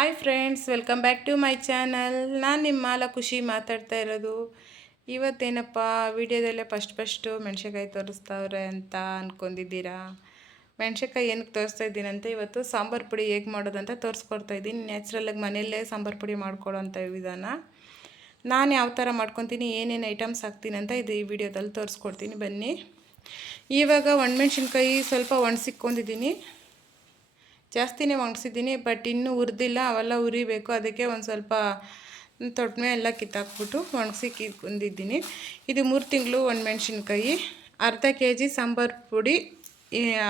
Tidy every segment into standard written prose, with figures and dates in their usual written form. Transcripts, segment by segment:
Hi friends, welcome back to my channel. ನಾನು ನಿಮ್ಮ ಮಾಲ ಖುಷಿ ಮಾತಾಡ್ತಾ ಇರೋದು. ಇವತ್ತೇನಪ್ಪ ವಿಡಿಯೋದಲ್ಲೇ ಫಸ್ಟು ಮೆಣಸಿನ್ಕಾಯಿ ತೋರಿಸ್ತಾವ್ರೆ ಅಂತ ಅಂದ್ಕೊಂಡಿದ್ದೀರಾ. ಮೆಣಸಿನ್ಕಾಯಿ ಏನಕ್ಕೆ ತೋರಿಸ್ತಾ ಇದ್ದೀನಿ ಅಂತ ಇವತ್ತು ಸಾಂಬಾರು ಪುಡಿ ಹೇಗೆ ಮಾಡೋದಂತ ತೋರಿಸ್ಕೊಡ್ತಾ ಇದ್ದೀನಿ. ನ್ಯಾಚುರಲಾಗಿ ಮನೆಯಲ್ಲೇ ಸಾಂಬಾರು ಪುಡಿ ಮಾಡ್ಕೊಳ್ಳೋಂಥ ವಿಧಾನ. ನಾನು ಯಾವ ಥರ ಮಾಡ್ಕೊತೀನಿ, ಏನೇನು ಐಟಮ್ಸ್ ಹಾಕ್ತೀನಿ ಅಂತ ಇದು ಈ ವಿಡಿಯೋದಲ್ಲಿ ತೋರಿಸ್ಕೊಡ್ತೀನಿ. ಬನ್ನಿ. ಇವಾಗ ಒಣಮೆಣ್ಸಿನ್ಕಾಯಿ ಸ್ವಲ್ಪ ಒಣಸಿಕ್ಕೊಂಡಿದ್ದೀನಿ. ಜಾಸ್ತಿನೇ ಒಣಗಿಸಿದ್ದೀನಿ, ಬಟ್ ಇನ್ನೂ ಹುರಿದಿಲ್ಲ. ಅವೆಲ್ಲ ಉರಿಬೇಕು. ಅದಕ್ಕೆ ಒಂದು ಸ್ವಲ್ಪ ತೊಟ್ಮೆ ಎಲ್ಲ ಕಿತ್ತಾಕ್ಬಿಟ್ಟು ಒಣಗಿಸಿ ಕಿತ್ಕೊಂಡಿದ್ದೀನಿ. ಇದು 3 ತಿಂಗಳು ಒಣಮೆಣ್ಸಿನ್ಕಾಯಿ. ಅರ್ಧ kg ಸಾಂಬಾರು ಪುಡಿ.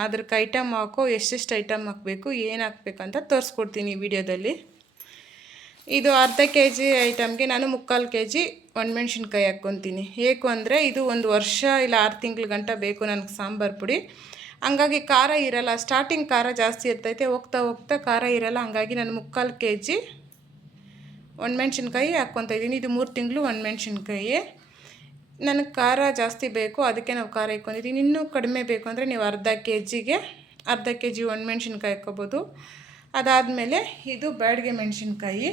ಅದಕ್ಕೆ ಐಟಮ್ ಹಾಕೋ ಎಷ್ಟೆಷ್ಟು ಐಟಮ್ ಹಾಕಬೇಕು, ಏನು ಹಾಕಬೇಕು ಅಂತ ತೋರಿಸ್ಕೊಡ್ತೀನಿ ಈ ವಿಡಿಯೋದಲ್ಲಿ. ಇದು ಅರ್ಧ kg ಐಟಮ್ಗೆ ನಾನು 3/4 kg ಒಣಮೆಣ್ಸಿನ್ಕಾಯಿ ಹಾಕ್ಕೊತೀನಿ. ಏಕು ಅಂದರೆ ಇದು 1 ವರ್ಷ ಇಲ್ಲ 6 ತಿಂಗಳ ಗಂಟ ಬೇಕು ನನಗೆ ಸಾಂಬಾರು ಪುಡಿ. ಹಂಗಾಗಿ ಖಾರ ಇರಲ್ಲ. ಸ್ಟಾರ್ಟಿಂಗ್ ಖಾರ ಜಾಸ್ತಿ ಇರ್ತೈತೆ, ಹೋಗ್ತಾ ಹೋಗ್ತಾ ಖಾರ ಇರಲ್ಲ. ಹಂಗಾಗಿ ನಾನು 3/4 kg ಒಣಮೆಣ್ಸಿನ್ಕಾಯಿ ಹಾಕ್ಕೊತಾ ಇದ್ದೀನಿ. ಇದು 3 ತಿಂಗಳು ಒಣಮೆಣ್ಸಿನ್ಕಾಯಿ. ನನಗೆ ಖಾರ ಜಾಸ್ತಿ ಬೇಕು, ಅದಕ್ಕೆ ನಾವು ಖಾರ ಇಟ್ಕೊಂಡಿದ್ದೀನಿ. ಇನ್ನೂ ಕಡಿಮೆ ಬೇಕು ಅಂದರೆ ನೀವು ಅರ್ಧ kg ಒಣಮೆಣ್ಸಿನ್ಕಾಯಿ ಹಾಕ್ಕೋಬೋದು. ಅದಾದಮೇಲೆ ಇದು ಬ್ಯಾಡಗೆ ಮೆಣಸಿನ್ಕಾಯಿ.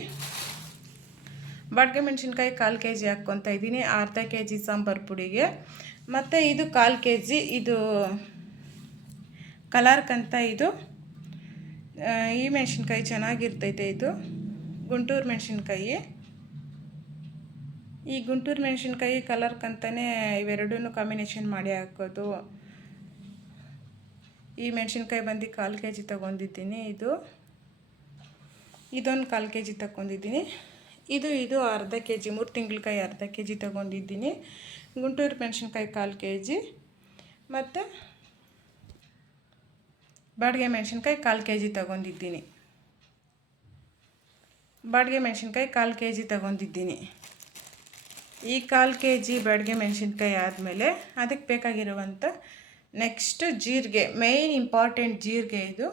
1/4 kg ಹಾಕ್ಕೊತಾ ಇದ್ದೀನಿ ಅರ್ಧ kg ಸಾಂಬಾರು ಪುಡಿಗೆ. ಮತ್ತು ಇದು 1/4 kg ಇದು ಕಲರ್ಕಂತ ಇದು ಈ ಮೆಣಸಿನ್ಕಾಯಿ ಚೆನ್ನಾಗಿರ್ತೈತೆ. ಇದು ಗುಂಟೂರು ಮೆಣಸಿನ್ಕಾಯಿ. ಈ ಗುಂಟೂರು ಮೆಣಸಿನ್ಕಾಯಿ ಕಲರ್ಕಂತಲೇ ಇವೆರಡೂ ಕಾಂಬಿನೇಷನ್ ಮಾಡಿ ಹಾಕೋದು. ಈ ಮೆಣಸಿನ್ಕಾಯಿ ಬಂದು 1/4 kg ತೊಗೊಂಡಿದ್ದೀನಿ. ಇದೊಂದು 1/4 kg ತೊಗೊಂಡಿದ್ದೀನಿ. ಇದು ಅರ್ಧ kg 3 ತಿಂಗಳಕಾಯಿ ಅರ್ಧ kg ತೊಗೊಂಡಿದ್ದೀನಿ. ಗುಂಟೂರು ಮೆಣಸಿನ್ಕಾಯಿ 1/4 kg ಮತ್ತು ಬಾಡಿಗೆ ಮೆಣಸಿನ್ಕಾಯಿ 1/4 kg ತೊಗೊಂಡಿದ್ದೀನಿ. ಬಾಡಿಗೆ ಮೆಣಸಿನ್ಕಾಯಿ 1/4 kg ತೊಗೊಂಡಿದ್ದೀನಿ. ಈ 1/4 kg ಬಾಡಿಗೆ ಮೆಣಸಿನ್ಕಾಯಿ ಆದಮೇಲೆ ಅದಕ್ಕೆ ಬೇಕಾಗಿರುವಂಥ ನೆಕ್ಸ್ಟ್ ಜೀರಿಗೆ, ಮೇಯ್ನ್ ಇಂಪಾರ್ಟೆಂಟ್ ಜೀರಿಗೆ. ಇದು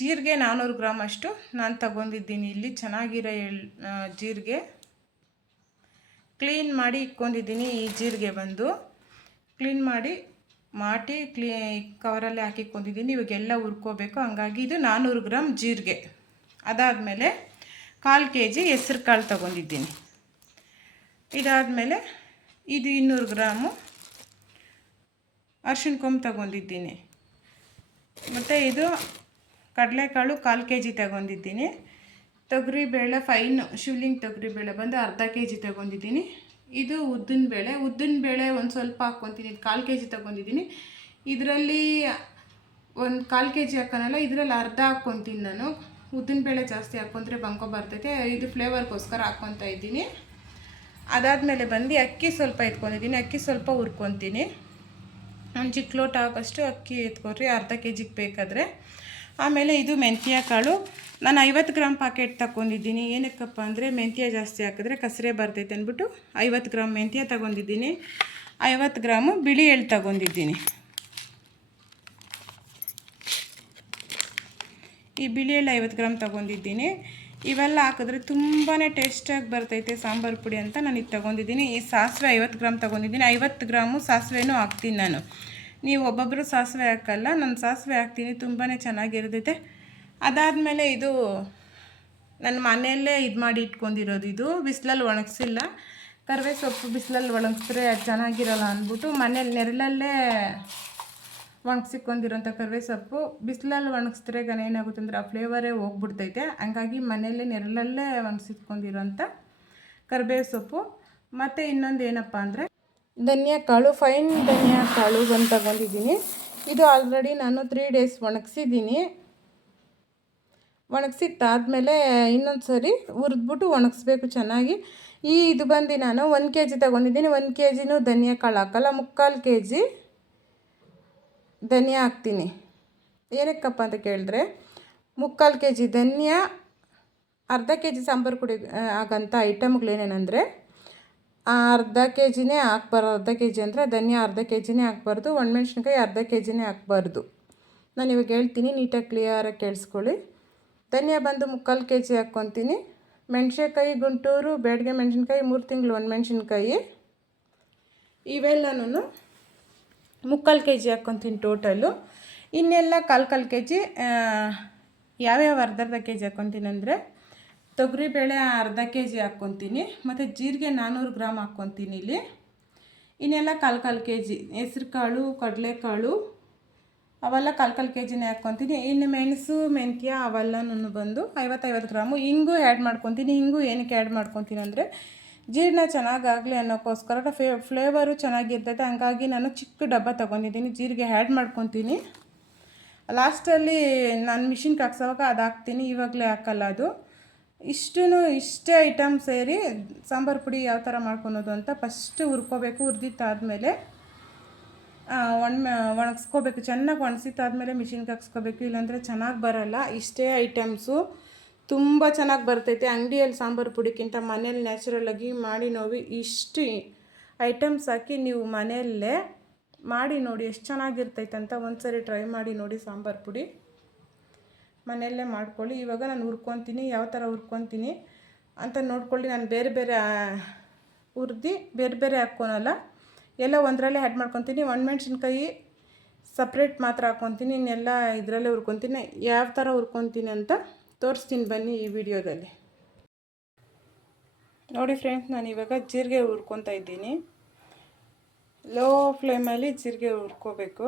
ಜೀರಿಗೆ 400 ಗ್ರಾಮ್ ಅಷ್ಟು ನಾನು ತೊಗೊಂಡಿದ್ದೀನಿ. ಇಲ್ಲಿ ಚೆನ್ನಾಗಿರೋ ಜೀರಿಗೆ ಕ್ಲೀನ್ ಮಾಡಿ ಇಟ್ಕೊಂಡಿದ್ದೀನಿ. ಈ ಜೀರಿಗೆ ಬಂದು ಕ್ಲೀನ್ ಮಾಡಿ ಕವರಲ್ಲಿ ಹಾಕಿಕೊಂಡಿದ್ದೀನಿ. ಇವಾಗೆಲ್ಲ ಹುರ್ಕೋಬೇಕು. ಹಂಗಾಗಿ ಇದು 400 ಗ್ರಾಮ್ ಜೀರಿಗೆ. ಅದಾದಮೇಲೆ 1/4 kg ಹೆಸ್ರು ಕಾಳು ತೊಗೊಂಡಿದ್ದೀನಿ. ಇದಾದಮೇಲೆ ಇದು 200 ಗ್ರಾಮು ಅರಿಶಿನ ಕೊಂಬು ತೊಗೊಂಡಿದ್ದೀನಿ. ಮತ್ತು ಇದು ಕಡಲೆಕಾಳು 1/4 kg ತೊಗೊಂಡಿದ್ದೀನಿ. ತೊಗರಿಬೇಳೆ ಫೈನ್ ಶಿವಲಿಂಗ್ ತೊಗರಿಬೇಳೆ ಬಂದು ಅರ್ಧ kg ತೊಗೊಂಡಿದ್ದೀನಿ. ಇದು ಉದ್ದಿನಬೇಳೆ ಒಂದು ಸ್ವಲ್ಪ ಹಾಕ್ಕೊತೀನಿ. ಇದು 1/4 kg ತೊಗೊಂಡಿದ್ದೀನಿ. ಇದರಲ್ಲಿ 1/4 kg ಹಾಕೋನಲ್ಲ, ಇದರಲ್ಲಿ ಅರ್ಧ ಹಾಕ್ಕೊತೀನಿ ನಾನು. ಉದ್ದಿನಬೇಳೆ ಜಾಸ್ತಿ ಹಾಕ್ಕೊಂಡ್ರೆ ಬಂಕೋ ಬರ್ತೈತೆ. ಇದು ಫ್ಲೇವರ್ಗೋಸ್ಕರ ಹಾಕ್ಕೊತಾ ಇದ್ದೀನಿ. ಅದಾದಮೇಲೆ ಬಂದು ಅಕ್ಕಿ ಸ್ವಲ್ಪ ಎತ್ಕೊಂಡಿದ್ದೀನಿ. ಅಕ್ಕಿ ಸ್ವಲ್ಪ ಹುರ್ಕೊತೀನಿ. ಒಂದು ಚಿಕ್ಕ ಲೋಟ ಹಾಕೋಷ್ಟು ಅಕ್ಕಿ ಎತ್ಕೊಡ್ರಿ ಅರ್ಧ kg ಬೇಕಾದರೆ. ಆಮೇಲೆ ಇದು ಮೆಂತ್ಯ ಕಾಳು ನಾನು 50 ಗ್ರಾಮ್ ಪ್ಯಾಕೆಟ್ ತಗೊಂಡಿದ್ದೀನಿ. ಏನಕ್ಕಪ್ಪ ಅಂದರೆ ಮೆಂತ್ಯ ಜಾಸ್ತಿ ಹಾಕಿದ್ರೆ ಕಸರೆ ಬರ್ತೈತೆ ಅಂದ್ಬಿಟ್ಟು 50 ಗ್ರಾಮ್ ಮೆಂತ್ಯ ತಗೊಂಡಿದ್ದೀನಿ. 50 ಗ್ರಾಮು ಬಿಳಿ ಎಳ್ಳು ತಗೊಂಡಿದ್ದೀನಿ. ಈ ಬಿಳಿ ಎಳ್ಳು 50 ಗ್ರಾಮ್ ತಗೊಂಡಿದ್ದೀನಿ. ಇವೆಲ್ಲ ಹಾಕಿದ್ರೆ ತುಂಬಾ ಟೇಸ್ಟಾಗಿ ಬರ್ತೈತೆ ಸಾಂಬಾರು ಪುಡಿ ಅಂತ ನಾನು ಇದು ತಗೊಂಡಿದ್ದೀನಿ. ಈ ಸಾಸಿವೆ 50 ಗ್ರಾಮ್ ತಗೊಂಡಿದ್ದೀನಿ. 50 ಗ್ರಾಮು ಸಾಸಿವೆನೂ ಹಾಕ್ತೀನಿ ನಾನು. ನೀವು ಒಬ್ಬೊಬ್ಬರು ಸಾಸಿವೆ ಹಾಕಲ್ಲ, ನಾನು ಸಾಸಿವೆ ಹಾಕ್ತೀನಿ. ತುಂಬಾ ಚೆನ್ನಾಗಿರ್ತೈತೆ. ಅದಾದಮೇಲೆ ಇದು ನನ್ನ ಮನೆಯಲ್ಲೇ ಮಾಡಿ ಇಟ್ಕೊಂಡಿರೋದು. ಇದು ಬಿಸಿಲಲ್ಲಿ ಒಣಗಿಸಿಲ್ಲ. ಕರಿಬೇವು ಸೊಪ್ಪು ಬಿಸಿಲಲ್ಲಿ ಒಣಗಿಸಿದ್ರೆ ಚೆನ್ನಾಗಿರಲ್ಲ ಅಂದ್ಬಿಟ್ಟು ಮನೇಲಿ ನೆರಳಲ್ಲೇ ಒಣಗಿಸಿಕೊಂಡಿರೋಂಥ ಕರಿಬೇವು ಸೊಪ್ಪು. ಬಿಸಿಲಲ್ಲಿ ಒಣಗಿಸಿದ್ರೆ ಏನಾಗುತ್ತೆ ಅಂದರೆ ಆ ಫ್ಲೇವರೇ ಹೋಗ್ಬಿಡ್ತೈತೆ. ಹಂಗಾಗಿ ಮನೆಯಲ್ಲೇ ನೆರಳಲ್ಲೇ ಒಣಗಿಸಿಟ್ಕೊಂಡಿರೋಂಥ ಕರಿಬೇವು ಸೊಪ್ಪು. ಮತ್ತು ಇನ್ನೊಂದು ಏನಪ್ಪ ಅಂದರೆ ಧನಿಯಾ ಕಾಳು, ಫೈನ್ ಧನಿಯಾ ಕಾಳು ಬಂದು ತಗೊಂಡಿದ್ದೀನಿ. ಇದು ಆಲ್ರೆಡಿ ನಾನು 3 ಡೇಸ್ ಒಣಗಿಸಿದ್ದೀನಿ. ಒಣಗಿಸಿದ್ದಾದಮೇಲೆ ಇನ್ನೊಂದು ಸರಿ ಹುರಿದ್ಬಿಟ್ಟು ಒಣಗಿಸ್ಬೇಕು ಚೆನ್ನಾಗಿ. ಇದು ಬಂದು ನಾನು 1 kg ತೊಗೊಂಡಿದ್ದೀನಿ. 1 kgನೂ ಧನಿಯಾ ಕಾಳು ಹಾಕಲ್ಲ, 3/4 kg ಧನಿಯಾ ಹಾಕ್ತೀನಿ. ಏನಕ್ಕಪ್ಪ ಅಂತ ಕೇಳಿದ್ರೆ 3/4 kg ಧನಿಯಾ ಅರ್ಧ kg ಸಾಂಬಾರು ಪುಡಿ ಆಗೋಂಥ ಐಟಮ್ಗಳೇನೇನೆಂದರೆ ಅರ್ಧ kgನೇ ಹಾಕ್ಬಾರ್ದು. ಅರ್ಧ kg ಅಂದರೆ ಧನಿಯಾ ಅರ್ಧ kgನೇ ಹಾಕ್ಬಾರ್ದು, ಒಣಮೆಣ್ಸಿನ್ಕಾಯಿ ಅರ್ಧ kgನೇ ಹಾಕ್ಬಾರ್ದು. ನಾನು ಇವಾಗ ಹೇಳ್ತೀನಿ, ನೀಟಾಗಿ ಕ್ಲಿಯರಾಗಿ ಕೇಳಿಸ್ಕೊಳ್ಳಿ. ಧನಿಯಾ ಬಂದು 3/4 kg ಹಾಕ್ಕೊತೀನಿ. ಮೆಣಸಿನ್ಕಾಯಿ ಗುಂಟೂರು ಬ್ಯಾಡಗೆ ಮೆಣಸಿನ್ಕಾಯಿ 3 ತಿಂಗಳು ಒಣಮೆಣ್ಸಿನ್ಕಾಯಿ ಇವೆಲ್ಲನೂ 3/4 kg ಹಾಕ್ಕೊತೀನಿ ಟೋಟಲು. ಇನ್ನೆಲ್ಲ 1/4 kg ಯಾವ್ಯಾವ ಅರ್ಧ kg ಹಾಕ್ಕೊತೀನಿ ಅಂದರೆ ತೊಗರಿಬೇಳೆ ಅರ್ಧ ಕೆ ಜಿ ಹಾಕ್ಕೊತೀನಿ, ಮತ್ತು ಜೀರಿಗೆ 400 ಗ್ರಾಮ್ ಹಾಕ್ಕೊತೀನಿ ಇಲ್ಲಿ. ಇನ್ನೆಲ್ಲ ಕಾಲು ಕೆ ಜಿ ಹೆಸ್ರು ಕಾಳು, ಕಡಲೆಕಾಳು ಅವೆಲ್ಲ ಕಾಲು ಕೆ ಜಿನೇ ಹಾಕ್ಕೊತೀನಿ. ಇನ್ನು ಮೆಣಸು, ಮೆಂತ್ಯ ಅವೆಲ್ಲನೂ ಬಂದು 50 ಗ್ರಾಮು. ಹಿಂಗು ಆ್ಯಡ್ ಮಾಡ್ಕೊತೀನಿ. ಹಿಂಗು ಏನಕ್ಕೆ ಆ್ಯಡ್ ಮಾಡ್ಕೊತೀನಿ ಅಂದರೆ ಜೀರ್ಣ ಚೆನ್ನಾಗಾಗಲಿ ಅನ್ನೋಕ್ಕೋಸ್ಕರ, ಫ್ಲೇವರು ಚೆನ್ನಾಗಿರ್ತೈತೆ. ಹಂಗಾಗಿ ನಾನು ಚಿಕ್ಕ ಡಬ್ಬ ತೊಗೊಂಡಿದ್ದೀನಿ. ಜೀರಿಗೆ ಆ್ಯಡ್ ಮಾಡ್ಕೊತೀನಿ. ಲಾಸ್ಟಲ್ಲಿ ನಾನು ಮಿಷಿನ್ಗೆ ಹಾಕ್ಸೋವಾಗ ಅದು ಹಾಕ್ತೀನಿ, ಇವಾಗಲೇ ಹಾಕಲ್ಲ ಅದು. ಇಷ್ಟೇ ಐಟಮ್ ಸೇರಿ ಸಾಂಬಾರು ಪುಡಿ ಯಾವ ಥರ ಮಾಡ್ಕೊಳೋದು ಅಂತ ಫಸ್ಟು ಹುರ್ಕೋಬೇಕು. ಹುರಿದಿತ್ತಾದಮೇಲೆ ಒಣಗಿಸ್ಕೋಬೇಕು. ಚೆನ್ನಾಗಿ ಒಣಗಿಸಿದ್ದಾದಮೇಲೆ ಮಿಷಿನ್ಗೆ ಹಾಕ್ಸ್ಕೋಬೇಕು, ಇಲ್ಲಾಂದರೆ ಚೆನ್ನಾಗಿ ಬರೋಲ್ಲ. ಇಷ್ಟೇ ಐಟಮ್ಸು ತುಂಬ ಚೆನ್ನಾಗಿ ಬರ್ತೈತೆ. ಅಂಗಡಿಯಲ್ಲಿ ಸಾಂಬಾರು ಪುಡಿಗಿಂತ ಮನೇಲಿ ನ್ಯಾಚುರಲಾಗಿ ಮಾಡಿ ನೋಡಿ. ಇಷ್ಟು ಐಟಮ್ಸ್ ಹಾಕಿ ನೀವು ಮನೆಯಲ್ಲೇ ಮಾಡಿ ನೋಡಿ ಎಷ್ಟು ಚೆನ್ನಾಗಿರ್ತೈತೆ ಅಂತ. ಒಂದ್ಸರಿ ಟ್ರೈ ಮಾಡಿ ನೋಡಿ ಸಾಂಬಾರು ಪುಡಿ ಮನೆಯಲ್ಲೇ ಮಾಡ್ಕೊಳ್ಳಿ. ಇವಾಗ ನಾನು ಹುರ್ಕೊತೀನಿ, ಯಾವ ಥರ ಹುರ್ಕೊತೀನಿ ಅಂತ ನೋಡ್ಕೊಳ್ಳಿ. ನಾನು ಬೇರೆ ಹುರಿದು ಬೇರೆ ಹಾಕ್ಕೊಳಲ್ಲ, ಎಲ್ಲ ಒಂದರಲ್ಲೇ ಆ್ಯಡ್ ಮಾಡ್ಕೊತೀನಿ. ಒಣಮೆಣ್ಸಿನ್ಕಾಯಿ ಸಪ್ರೇಟ್ ಮಾತ್ರ ಹಾಕ್ಕೊತೀನಿ, ಇನ್ನೆಲ್ಲ ಇದರಲ್ಲೇ ಹುರ್ಕೊತೀನಿ. ಯಾವ ಥರ ಹುರ್ಕೊತೀನಿ ಅಂತ ತೋರಿಸ್ತೀನಿ ಬನ್ನಿ ಈ ವಿಡಿಯೋದಲ್ಲಿ. ನೋಡಿ ಫ್ರೆಂಡ್ಸ್, ನಾನು ಇವಾಗ ಜೀರಿಗೆ ಹುರ್ಕೊತಾ ಇದ್ದೀನಿ. ಲೋ ಫ್ಲೇಮಲ್ಲಿ ಜೀರಿಗೆ ಹುರ್ಕೋಬೇಕು.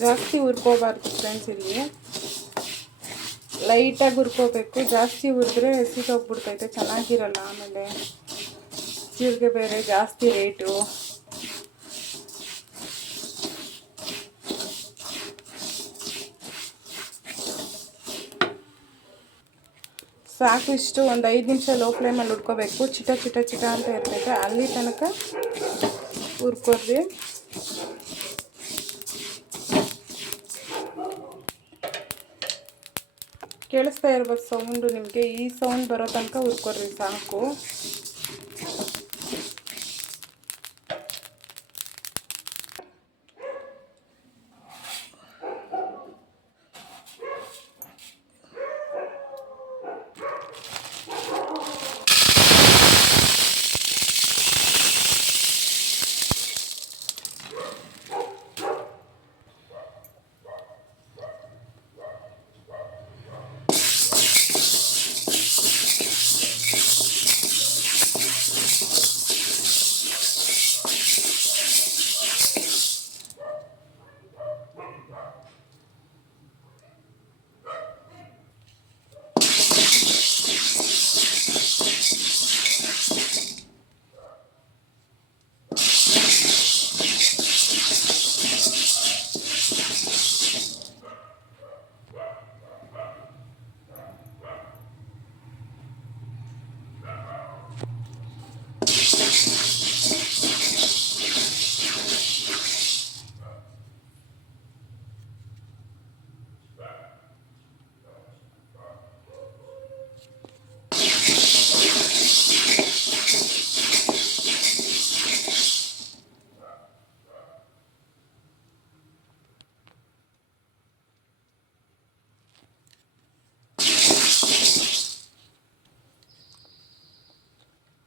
ಜಾಸ್ತಿ ಹುರ್ಕೋಬಾರ್ದು ಫ್ರೆಂಡ್ಸ್, ಇಲ್ಲಿ ಲೈಟಾಗಿ ಹುರ್ಕೋಬೇಕು. ಜಾಸ್ತಿ ಹುರಿದ್ರೆ ಸೀದೋಗ್ಬಿಡ್ತೈತೆ, ಚೆನ್ನಾಗಿರಲ್ಲ. ಆಮೇಲೆ ಜೀರಿಗೆ ಬೇರೆ ಜಾಸ್ತಿ ರೇಟು. ಸಾಕು ಇಷ್ಟು. ಒಂದು 5 ನಿಮಿಷ ಲೋ ಫ್ಲೇಮಲ್ಲಿ ಹುರ್ಕೋಬೇಕು. ಚಿಟ ಅಂತ ಇರ್ತೈತೆ, ಅಲ್ಲಿ ತನಕ ಹುರ್ಕೊಡ್ರಿ. ಕೇಳಿಸ್ತಾ ಇರ್ಬೋದು ಸೌಂಡು ನಿಮಗೆ. ಈ ಸೌಂಡ್ ಬರೋ ತನಕ ಹುರ್ಕೊಡ್ರಿ ಸಾಕು.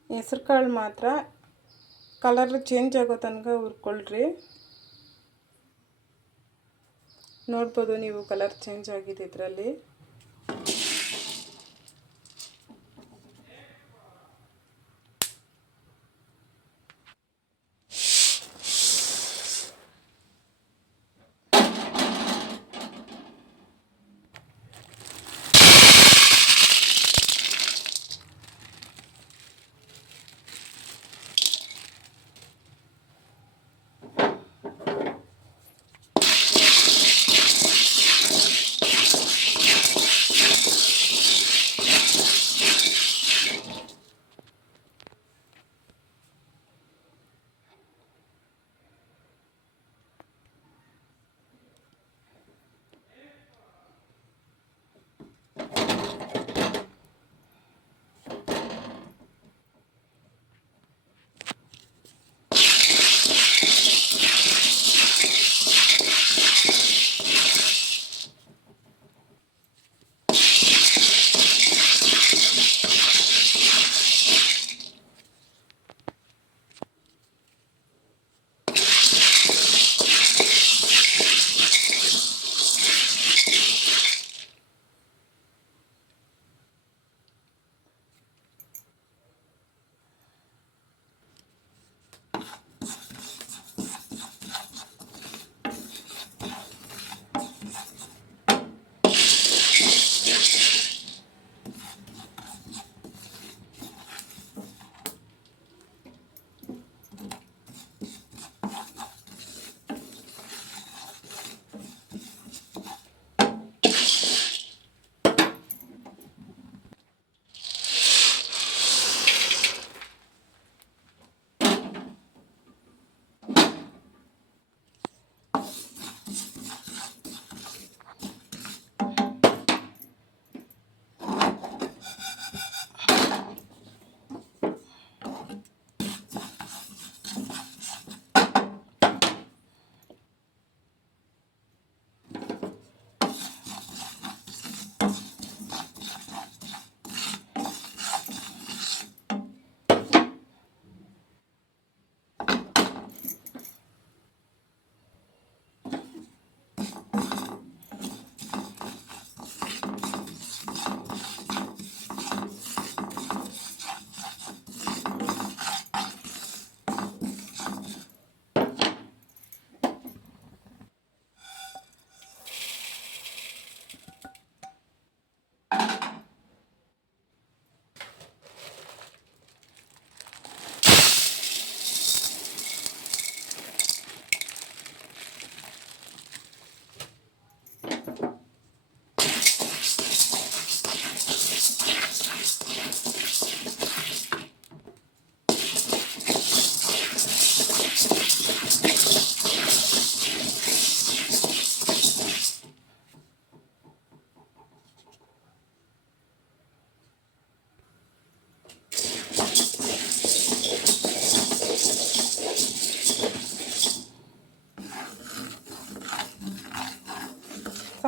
ಹೆಸ್ರು ಕಾಳು ಮಾತ್ರ ಕಲರ್ ಚೇಂಜ್ ಆಗೋ ತನಕ ಹುರ್ಕೊಳ್ರಿ. ನೋಡ್ಬೋದು ನೀವು, ಕಲರ್ ಚೇಂಜ್ ಆಗಿದೆ ಇದರಲ್ಲಿ.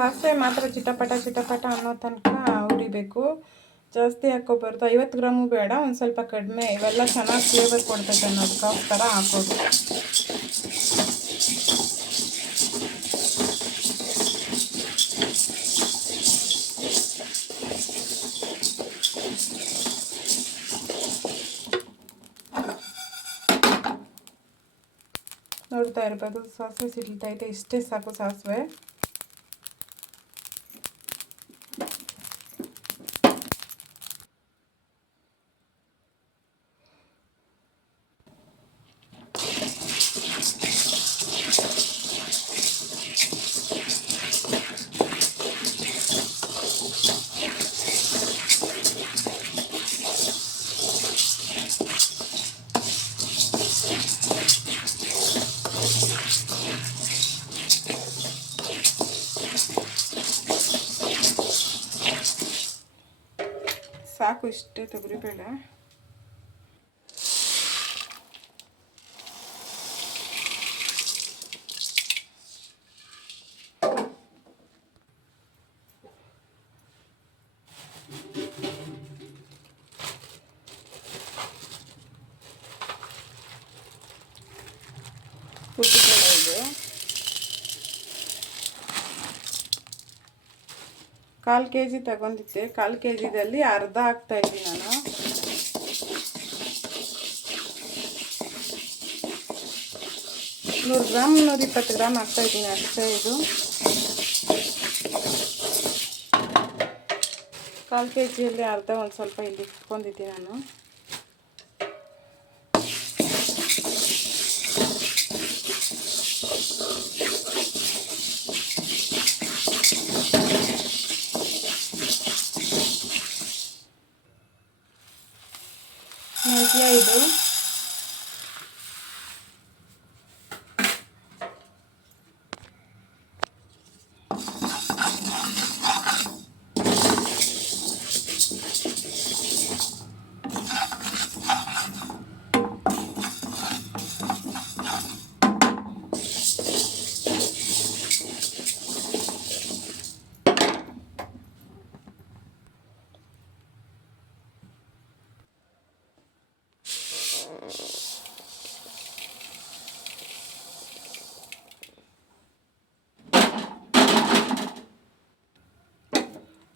ಸಾಸಿವೆ ಮಾತ್ರ ಚಿಟಪಟ ಚಿಟಪಟ ಅನ್ನೋ ತನಕ ಹುರಿಬೇಕು, ಜಾಸ್ತಿ ಹಾಕೋಬಾರ್ದು. 50 ಗ್ರಾಮು ಬೇಡ, ಒಂದು ಸ್ವಲ್ಪ ಕಡಿಮೆ. ಇವೆಲ್ಲ ಚೆನ್ನಾಗಿ ಫ್ಲೇವರ್ ಕೊಡ್ತೈತೆ ಅನ್ನೋದಕ್ಕೋಸ್ಕರ ಹಾಕೋದು. ನೋಡ್ತಾ ಇರ್ಬೋದು ಸಾಸಿವೆ ಸಿಡ್ಲೈತೆ, ಇಷ್ಟೇ ಸಾಕು ಸಾಸಿವೆ. ಸಾಕು ಇಷ್ಟೇ ತೊಗರಿಬೇಳೆ. ಉದ್ದಿನಬೇಳೆ ಇದು 1/4 kg ತಗೊಂಡಿದ್ದೆ. 1/4 kgದಲ್ಲಿ ಅರ್ಧ ಹಾಕ್ತಾಯಿದ್ದೀನಿ ನಾನು. ನೂರು ಗ್ರಾಮ್ 120 ಗ್ರಾಮ್ ಹಾಕ್ತಾಯಿದ್ದೀನಿ ಅಷ್ಟೇ. ಇದು 1/4 kgಯಲ್ಲಿ ಅರ್ಧ ಒಂದು ಸ್ವಲ್ಪ ಇಲ್ಲಿ ಇಟ್ಕೊಂಡಿದ್ದೀನಿ ನಾನು. ಮೆಂತ್ಯ ಇದು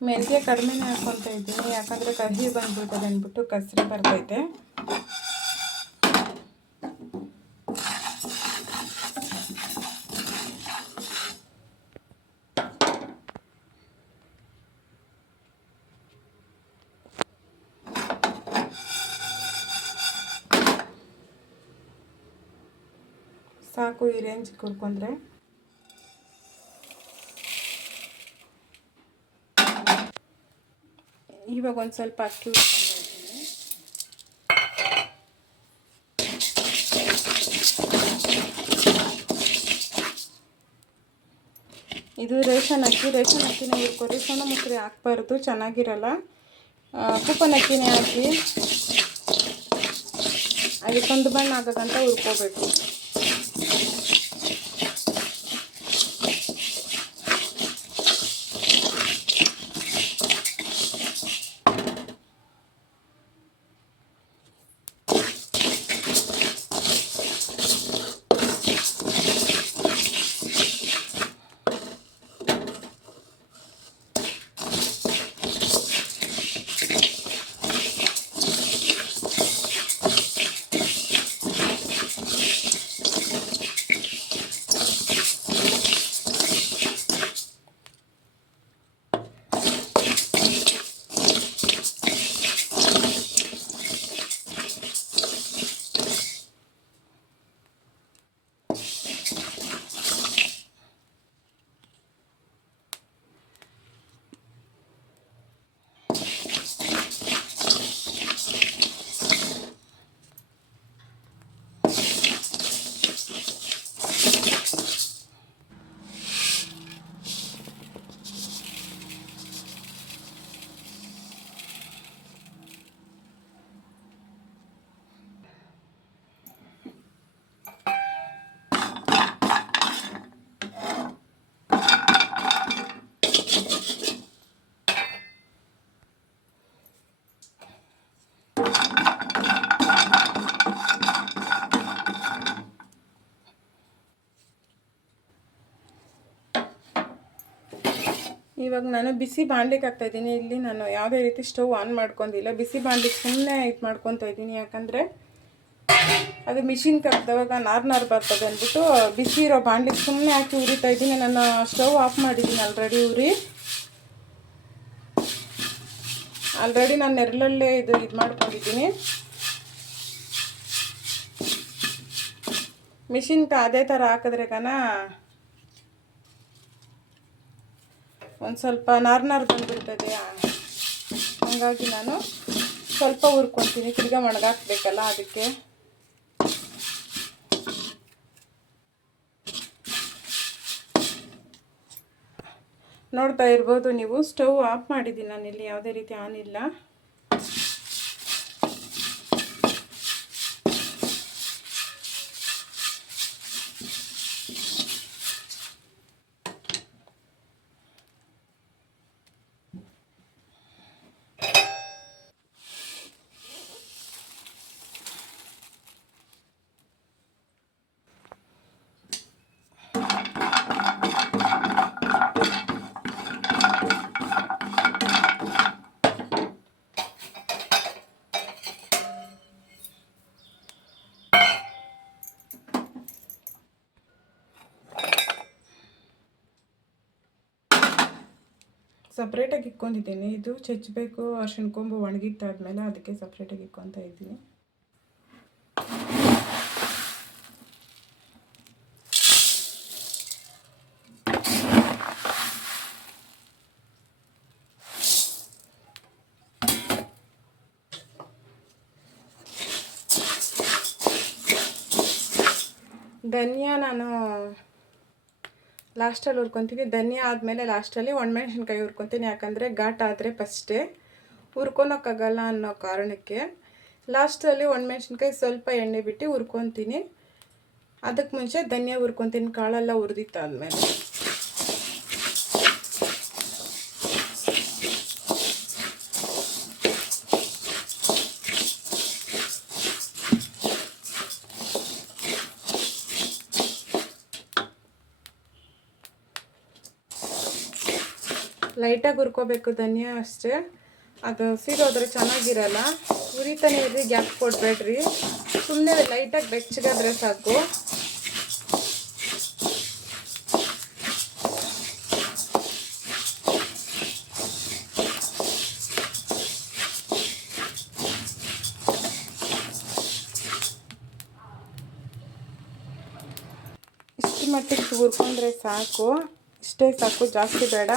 ಮೆಂತ್ಯ ಕಡಿಮೆನೇ ಹಾಕ್ಕೊತಾ ಇದ್ದೀನಿ, ಯಾಕಂದರೆ ಕಹಿ ಬಂದ್ಬಿಡ್ತದೆ ಅಂದ್ಬಿಟ್ಟು, ಕಸರಿ ಬರ್ತೈತೆ. ಸಾಕು ಈ ರೇಂಜ್ ಹುರ್ಕೊಂಡ್ರೆ. ಇವಾಗ ಒಂದು ಸ್ವಲ್ಪ ಅಕ್ಕಿ ಹುರ್ಕೊಂಡಿದ್ದೀನಿ. ಇದು ರೇಷನ್ ಅಕ್ಕಿನೇ ಹುರ್ಕೊರಿ, ಸಣ್ಣ ಮುಸ್ರಿ ಹಾಕ್ಬಾರ್ದು, ಚೆನ್ನಾಗಿರಲ್ಲ. ಕುಪ್ಪನ್ ಅಕ್ಕಿನೇ ಹಾಕಿ ಅದು ಕಂದು ಬಣ್ಣ ಆಗೋಕ್ಕಂತ ಹುರ್ಕೋಬೇಕು. ಇವಾಗ ನಾನು ಬಿಸಿ ಬಾಣಲಿಗೆ ಹಾಕ್ತಾಯಿದ್ದೀನಿ. ಇಲ್ಲಿ ನಾನು ಯಾವುದೇ ರೀತಿ ಸ್ಟವ್ ಆನ್ ಮಾಡ್ಕೊಂಡಿಲ್ಲ, ಬಿಸಿ ಬಾಣಲಿಗೆ ಸುಮ್ಮನೆ ಇದು ಮಾಡ್ಕೊತಾ ಇದ್ದೀನಿ. ಯಾಕಂದರೆ ಅದು ಮಿಷಿನ್ ಕರೆದವಾಗ ನಾರು ಬರ್ತದೆ ಅಂದ್ಬಿಟ್ಟು ಬಿಸಿ ಇರೋ ಬಾಣಲಿಗೆ ಸುಮ್ಮನೆ ಹಾಕಿ ಉರಿತಾ ಇದ್ದೀನಿ. ನಾನು ಸ್ಟವ್ ಆಫ್ ಮಾಡಿದ್ದೀನಿ ಆಲ್ರೆಡಿ ನಾನು ನೆರಳಲ್ಲೇ ಇದು ಮಾಡ್ಕೊಂಡಿದ್ದೀನಿ. ಮಿಷಿನ್ಗೆ ಅದೇ ಥರ ಹಾಕಿದ್ರೆ ಒಂದು ಸ್ವಲ್ಪ ನಾರು ಬಂದುಬಿಡ್ತದೆ. ಹಾಗಾಗಿ ನಾನು ಸ್ವಲ್ಪ ಹುರ್ಕೊತೀನಿ, ತಿರ್ಗಾ ಒಣಗಾಕ್ಬೇಕಲ್ಲ ಅದಕ್ಕೆ. ನೋಡ್ತಾ ಇರ್ಬೋದು ನೀವು, ಸ್ಟವ್ ಆಫ್ ಮಾಡಿದ್ದೀನಿ ನಾನಿಲ್ಲಿ, ಯಾವುದೇ ರೀತಿ ಆನ್ ಇಲ್ಲ. ಸಪ್ರೇಟಾಗಿ ಇಕ್ಕೊಂಡಿದ್ದೀನಿ. ಇದು ಚಚ್ಚಬೇಕು, ಅರ್ಶಿಣ ಕೊಂಬು ಒಣಗಿತ್ತಾದ್ಮೇಲೆ ಅದಕ್ಕೆ ಸಪ್ರೇಟಾಗಿ ಇಕ್ಕೊತಾ ಇದ್ದೀನಿ. ಧನಿಯಾ ನಾನು ಲಾಸ್ಟಲ್ಲಿ ಹುರ್ಕೊತೀನಿ. ಧನಿಯಾ ಆದಮೇಲೆ ಲಾಸ್ಟಲ್ಲಿ ಒಣಮೆಣ್ಸಿನ್ಕಾಯಿ ಹುರ್ಕೊತೀನಿ. ಯಾಕಂದರೆ ಘಾಟ್ ಆದರೆ ಫಸ್ಟೇ ಹುರ್ಕೊಳಕ್ಕಾಗಲ್ಲ ಅನ್ನೋ ಕಾರಣಕ್ಕೆ ಲಾಸ್ಟಲ್ಲಿ ಒಣಮೆಣ್ಸಿನ್ಕಾಯಿ ಸ್ವಲ್ಪ ಎಣ್ಣೆ ಬಿಟ್ಟು ಹುರ್ಕೊತೀನಿ. ಅದಕ್ಕೆ ಮುಂಚೆ ಧನಿಯಾ ಹುರ್ಕೊತೀನಿ, ಕಾಳೆಲ್ಲ ಹುರಿದಿತ್ತಾದ್ಮೇಲೆ. ಲೈಟಾಗಿ ಹುರ್ಕೋಬೇಕು ಧನಿಯಾ ಅಷ್ಟೇ, ಅದು ಸೀದೋದ್ರೆ ಚೆನ್ನಾಗಿರಲ್ಲ. ಉರಿತಾನೆ ಇರ್ರಿ, ಗ್ಯಾಪ್ ಕೊಡಬೇಡ್ರಿ, ಸುಮ್ಮನೆ ಲೈಟಾಗಿ ಬೆಚ್ಚಗಾದ್ರೆ ಸಾಕು. ಇಷ್ಟು ಮಟ್ಟಿಗೆ ಹುರ್ಕೊಂಡ್ರೆ ಸಾಕು, ಇಷ್ಟೇ ಸಾಕು, ಜಾಸ್ತಿ ಬೇಡ.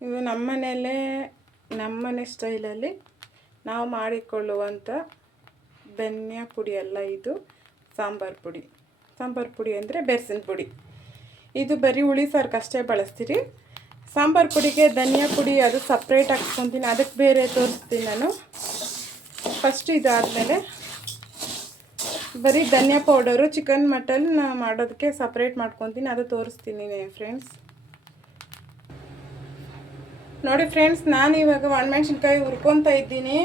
ಇದು ನಮ್ಮನೆ ಸ್ಟೈಲಲ್ಲಿ ನಾವು ಮಾಡಿಕೊಳ್ಳುವಂಥ ಧನಿಯಾ ಪುಡಿ ಅಲ್ಲ, ಇದು ಸಾಂಬಾರು ಪುಡಿ ಅಂದರೆ ಬೆರ್ಸಿನ ಪುಡಿ. ಇದು ಬರೀ ಹುಳಿ ಸಾರ್ಗಷ್ಟೇ ಬಳಸ್ತೀರಿ. ಸಾಂಬಾರು ಪುಡಿಗೆ ಧನಿಯಾ ಪುಡಿ ಅದು ಸಪ್ರೇಟ್ ಹಾಕ್ಕೊತೀನಿ, ಅದಕ್ಕೆ ಬೇರೆ ತೋರಿಸ್ತೀನಿ ನಾನು. ಫಸ್ಟ್ ಇದಾದಮೇಲೆ ಬರೀ ಧನಿಯಾ ಪೌಡರು ಚಿಕನ್ ಮಟನ್ ಮಾಡೋದಕ್ಕೆ ಸಪ್ರೇಟ್ ಮಾಡ್ಕೊತೀನಿ, ಅದು ತೋರಿಸ್ತೀನಿ ಫ್ರೆಂಡ್ಸ್. ನೋಡಿ ಫ್ರೆಂಡ್ಸ್, ನಾನು ಇವಾಗ ಒಣಮೆಣ್ಸಿನ್ಕಾಯಿ ಹುರ್ಕೊತಾ ಇದ್ದೀನಿ.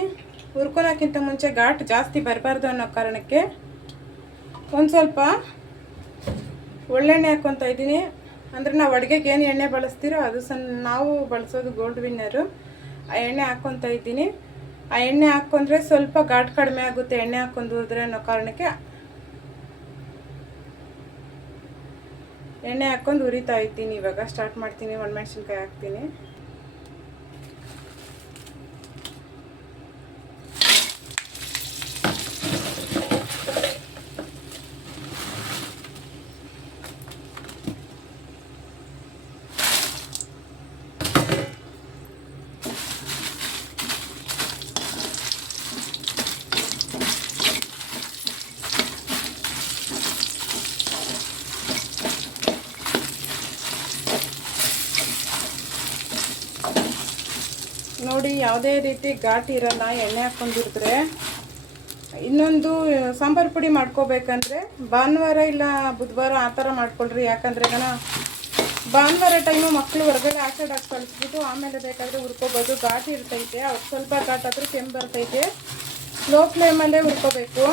ಹುರ್ಕೊಳಕ್ಕಿಂತ ಮುಂಚೆ ಘಾಟ್ ಜಾಸ್ತಿ ಬರಬಾರ್ದು ಅನ್ನೋ ಕಾರಣಕ್ಕೆ ಒಂದು ಸ್ವಲ್ಪ ಒಳ್ಳೆಣ್ಣೆ ಹಾಕ್ಕೊತಾ ಇದ್ದೀನಿ. ಅಂದರೆ ನಾವು ಅಡುಗೆಗೆ ಏನು ಎಣ್ಣೆ ಬಳಸ್ತೀರೋ ಅದು ನಾವು ಬಳಸೋದು ಗೋಲ್ಡ್ ವಿನ್ನರು. ಆ ಎಣ್ಣೆ ಹಾಕ್ಕೊತಾ ಇದ್ದೀನಿ. ಆ ಎಣ್ಣೆ ಹಾಕ್ಕೊಂಡ್ರೆ ಸ್ವಲ್ಪ ಘಾಟ್ ಕಡಿಮೆ ಆಗುತ್ತೆ, ಎಣ್ಣೆ ಹಾಕ್ಕೊಂಡು ಹುರಿದ್ರೆ ಅನ್ನೋ ಕಾರಣಕ್ಕೆ ಎಣ್ಣೆ ಹಾಕ್ಕೊಂಡು ಹುರಿತಾ ಇದ್ದೀನಿ. ಇವಾಗ ಸ್ಟಾರ್ಟ್ ಮಾಡ್ತೀನಿ, ಒಣಮೆಣ್ಸಿನ್ಕಾಯಿ ಹಾಕ್ತೀನಿ. ನೋಡಿ, ಯಾವುದೇ ರೀತಿ ಘಾಟ್ ಇರಲ್ಲ ಎಣ್ಣೆ ಹಾಕ್ಕೊಂಡಿದ್ರೆ. ಇನ್ನೊಂದು ಸಾಂಬಾರು ಪುಡಿ ಮಾಡ್ಕೋಬೇಕಂದ್ರೆ ಭಾನುವಾರ ಇಲ್ಲ ಬುಧವಾರ ಆ ಥರ ಮಾಡ್ಕೊಳ್ರಿ. ಯಾಕಂದರೆ ಭಾನುವಾರ ಟೈಮು ಮಕ್ಕಳು ಹೊರಗಡೆ ಆಟಾಡಕ್ಕೆ ಕಳಿಸ್ಬಿಟ್ಟು ಆಮೇಲೆ ಬೇಕಾದರೆ ಹುರ್ಕೋಬೋದು. ಘಾಟ್ ಇರ್ತೈತೆ, ಅವ್ರು ಸ್ವಲ್ಪ ಘಾಟ್ ಆದರೂ ಕೆಮ್ಮು ಬರ್ತೈತೆ. ಲೋ ಫ್ಲೇಮಲ್ಲೇ ಹುರ್ಕೋಬೇಕು.